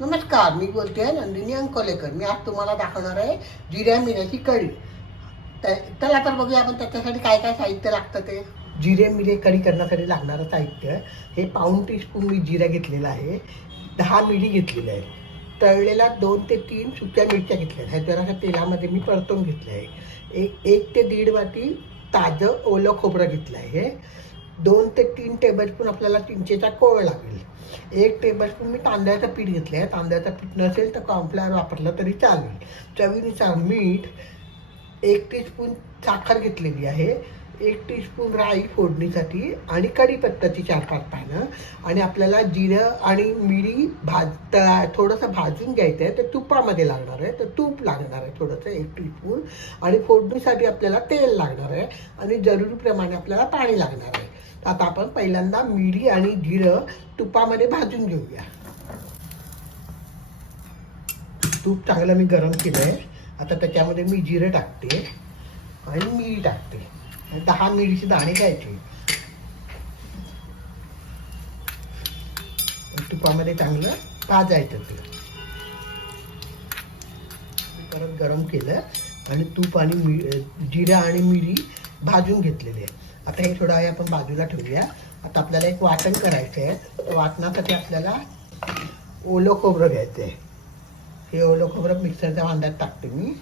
नमस्कार, मी बोलते आहे नंदिनी अंकोलेकर. मी आज तुम्हाला दाखवणार आहे जिऱ्या मिऱ्याची कढी. चला तर बघूया आपण त्याच्यासाठी काय काय साहित्य लागतं ते. जिरे मिरे कढी करण्यासाठी लागणारं साहित्य हे पाऊण टीस्पून मी जिरा घेतलेला आहे, 10 मिरी घेतलेल्या आहे, तळलेला 2 ते 3 सुक्या मिरच्या घेतल्या आहेत, जराशा तेलामध्ये मी परतून घेतले आहे. 1 ते 1.5 वाटी ताजं ओलं खोबरं घेतलं आहे. 2 ते 3 टेबलस्पून आपल्याला चिंचेचा कोळ लागेल. 1 टेबलस्पून मी तांदळाचं पीठ घेतलं आहे. तांदळाचं पीठ नसेल तर कॉर्नफ्लॉवर वापरलं तरी चालेल. चवीनुसार मीठ, 1 टीस्पून साखर घेतलेली आहे, 1 टीस्पून राई फोडणीसाठी आणि कढीपत्त्याची 4-5 पानं. आणि आपल्याला जिरं आणि मिरी थोडंसं भाजून घ्यायचं आहे. ते तुपामध्ये लागणार आहे, तर तूप लागणार आहे थोडंसं 1 टीस्पून. आणि फोडणीसाठी आपल्याला तेल लागणार आहे आणि जरुरीप्रमाणे आपल्याला पाणी लागणार आहे. आता आपण पहिल्यांदा मिरी आणि जिरं तुपामध्ये भाजून घेऊया. तूप चांगलं मी गरम केलं आहे. आता त्याच्यामध्ये मी जिरं टाकते आणि मिरी टाकते. 10 मिरीचे दाणे घ्यायचे. तुपामध्ये चांगलं भाजायचं ते. परत गरम केलं आणि तूप आणि जिरं आणि मिरी भाजून घेतलेले आहे. आता हे थोडा वेळ आपण बाजूला ठेवूया. आता आपल्याला एक वाटण करायचं आहे. वाटणासाठी आपल्याला ओलं खोबरं घ्यायचं आहे. हे ओलं खोबरं मिक्सरच्या भांड्यात टाकते मी.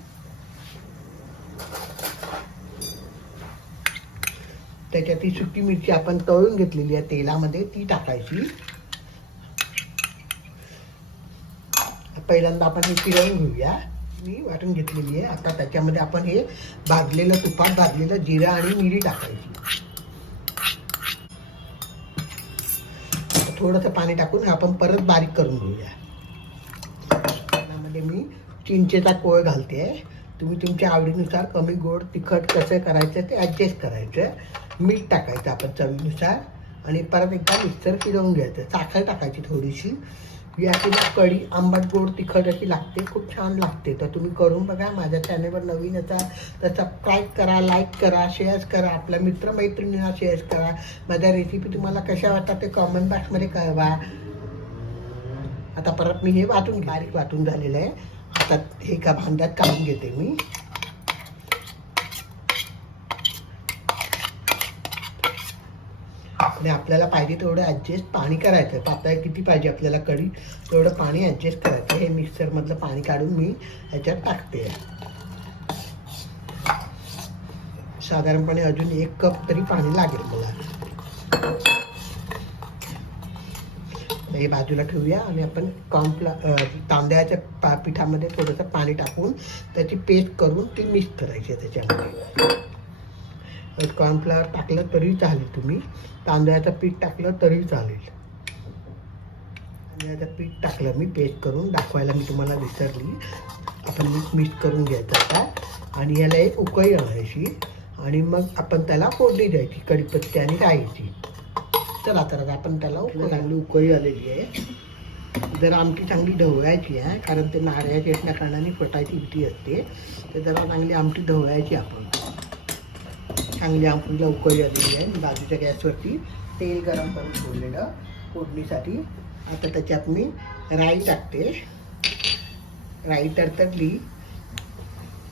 त्याच्यात ती सुकी मिरची आपण तळून घेतलेली आहे तेलामध्ये, ती टाकायची. पहिल्यांदा आपण हे फिरवून घेऊया. मी वाटून घेतलेली आहे. आता त्याच्यामध्ये आपण हे भाजलेलं तुपात भाजलेलं जिरं आणि मिरी टाकायची. थोडंसं पाणी टाकून आपण परत बारीक करून घेऊया. त्यामध्ये मी चिंचेचा कोळ घालते आहे. तुम्ही तुमच्या आवडीनुसार कमी गोड तिखट कसं करायचं ते ॲडजस्ट करायचं. मीठ टाकायचं आपण चवीनुसार आणि परत एकदा मिक्सर फिरवून घ्यायचं. साखर टाकायची थोडीशी. याची कढी आंबट गोड तिखट अशी लागते, खूप छान लागते. तर तुम्ही करून बघा. माझ्या चॅनलवर नवीन असाल तर सबस्क्राईब करा, लाईक करा, शेअर करा, आपल्या मित्रमैत्रिणींना शेअर करा. माझ्या रेसिपी तुम्हाला कशा वाटतात ते कॉमेंट बॉक्समध्ये कळवा. आता परत मी हे बारीक वाटून झालेलं आहे. आता हे एका भांड्यात काढून घेते मी. आणि आपल्याला पाहिजे तेवढं ॲडजस्ट पाणी करायचं. पातळ किती पाहिजे आपल्याला कढी तेवढं पाणी ॲडजस्ट करायचं. हे मिक्सरमधलं पाणी काढून मी ह्याच्यात टाकते. साधारणपणे अजून 1 कप तरी पाणी लागेल मला. हे बाजूला ठेवूया आणि आपण तांदळाच्या पिठामध्ये थोडंसं पाणी टाकून त्याची पेस्ट करून ती मिक्स करायची आहे त्याच्यामध्ये. कॉर्नफ्लॉवर टाकलं तरी चालेल, तुम्ही तांदळाचं पीठ टाकलं तरी चालेल. तांदळाचं पीठ टाकलं मी पेस्ट करून, दाखवायला मी तुम्हाला विसरली. आपण मिक्स करून घ्यायचं आता आणि याला एक उकळी आणायची आणि मग आपण त्याला फोडणी द्यायची कढीपत्ते आणि राईची. चला तर आपण त्याला चांगली उकळी आलेली आहे. जरा आमटी चांगली ढवळायची आहे, कारण ते नारळाची असल्या कारणाने फटायची भीती असते. तर जरा चांगली आमटी ढवळायची आपण. चांगली आमटीला उकळी आलेली आहे. बाजूच्या गॅसवरती तेल गरम करून ठेवलेलं फोडणीसाठी. आता त्याच्यात मी राई टाकते. राई तडतडली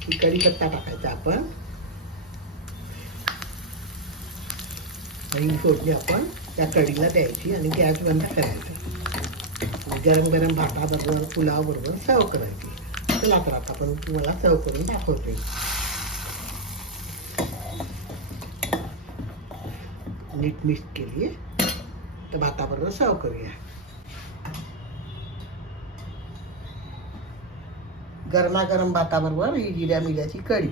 की कढीपत्ता टाकायचा आपण आणि फोडणी आपण त्या कढीला द्यायची आणि गॅस बंद करायचा. गरम गरम भाताबरोबर पुलावबरोबर सर्व करायची. चला तर आता आपण तुम्हाला सर्व करून दाखवते. नीट मिक्स केली तर भाताबरोबर सर्व करूया. गरमागरम भाताबरोबर ही जिऱ्या मिऱ्याची कढी.